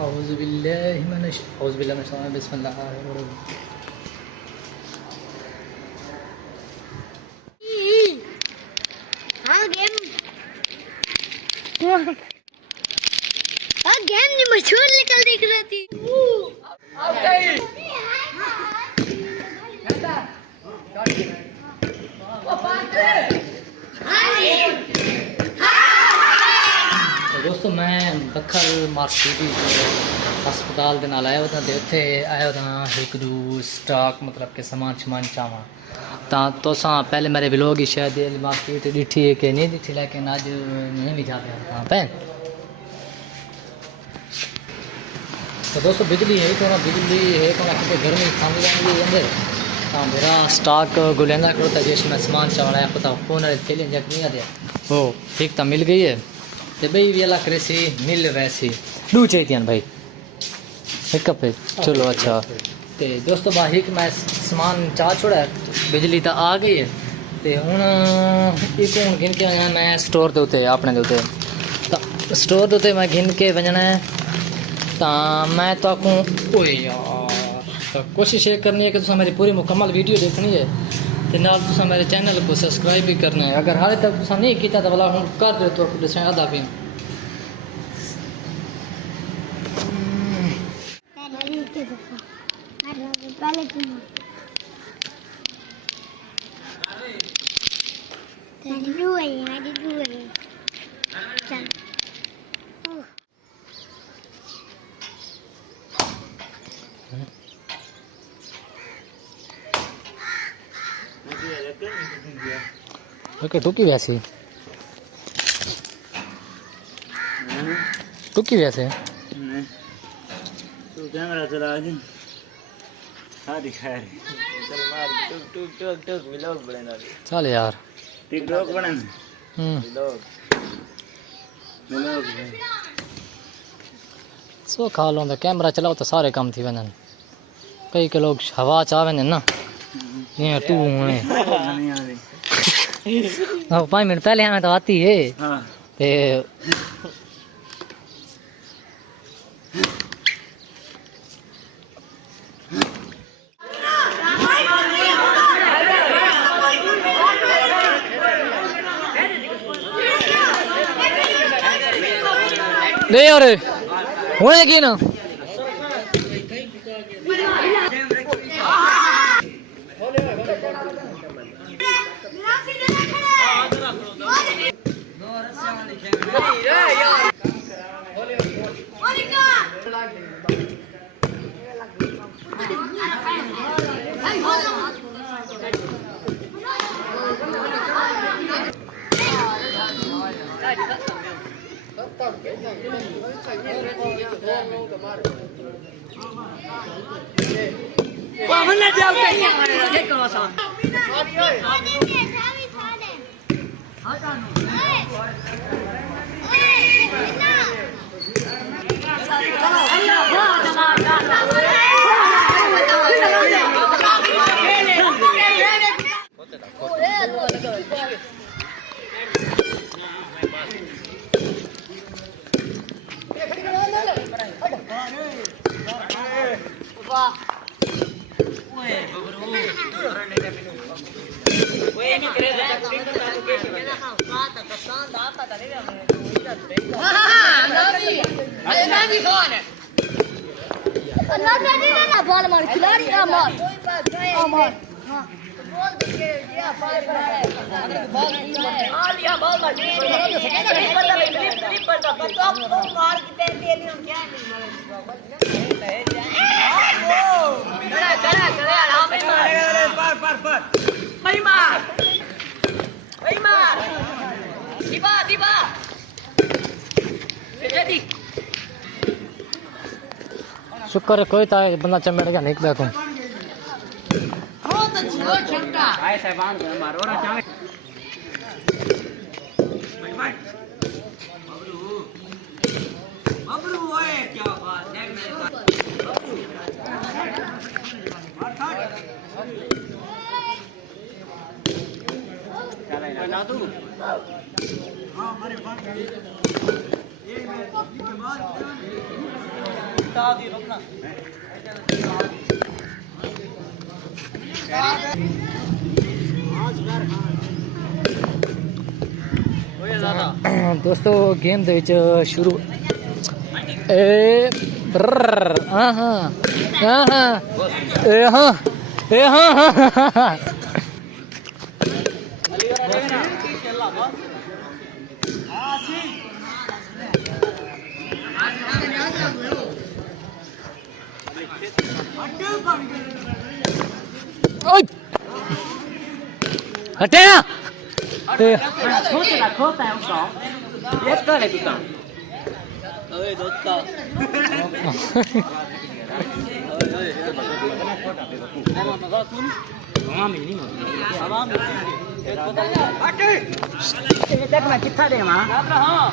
औज़ुबिल्लाहि बिस्मिल्लाह। हाँ गेम नहीं मशहूर निकल दिख रही थी। तो दोस्तों मैं बखर मार्केट हस्पताल के नाल आया था, उत्थे आया था एक दो स्टॉक मतलब के सामान चावा तो पहले मेरे व्लॉग ही शायद मार्केट डिठी है कि नहीं डिठी, लेकिन आज नहीं भी जा रहा था। तो दोस्तों बिजली है तो क्योंकि गर्मी खानी जाएंगी अंदर तो मेरा स्टॉक गुलेंदा करो जिसमें सामान चावल पता फोन थैली नहीं आते हो ठीक तो मिल गई है तो भाई भी अला करे सी मिल वैसी दू चाहिए भाई एक पे चलो अच्छा। तो दोस्तों बा एक मैं समान चाह छोड़ा बिजली तो आ गई है तो हूँ एक हूँ गिन के वजना मैं स्टोर के उत्ते अपने दे उत्ते तो स्टोर के उत्ते मैं गिन के वजना है तो मैं तो आखूँ ओए यार तो कोशिश ये करनी है कि तुम मेरी पूरी मुकम्मल वीडियो देखनी है तो नाल तुम मेरे चैनल को सब्सक्राइब भी करना है। अगर हाले तक तुम नहीं किया तो भला हूँ कर दो तो दसा आधा भी टुकी वैसे टुकी वैसे तू कैमरा चला दे हाँ दिखा रहे चल मार टुक टुक टुक टुक व्लॉग बना चल यार टिकटॉक बना व्लॉग व्लॉग सो खा लो कैमरा चलाओ तो सारे काम थी वजन कई के लोग हवा चाह वजन ना ये तू नहीं आ रही 5 मिनट पहले हमें तो आती है हाँ ते ले यार होने की ना बॉल मार खिलाड़ी मार मार शुक्र है कोई था बंदा चमेड़ गया नहीं देखो हाँ दोस्तों गेम ਦੇ ਵਿੱਚ ਸ਼ੁਰੂ ਏ ਹਾਂ ਹਾਂ ਹਾਂ ਹਾਂ ਏ ਹਾਂ ਏ ਹਾਂ ओए हटे ना खोता है उसका ये कर ले तू ओए दोस्ता देख मैं कितना दे मां हां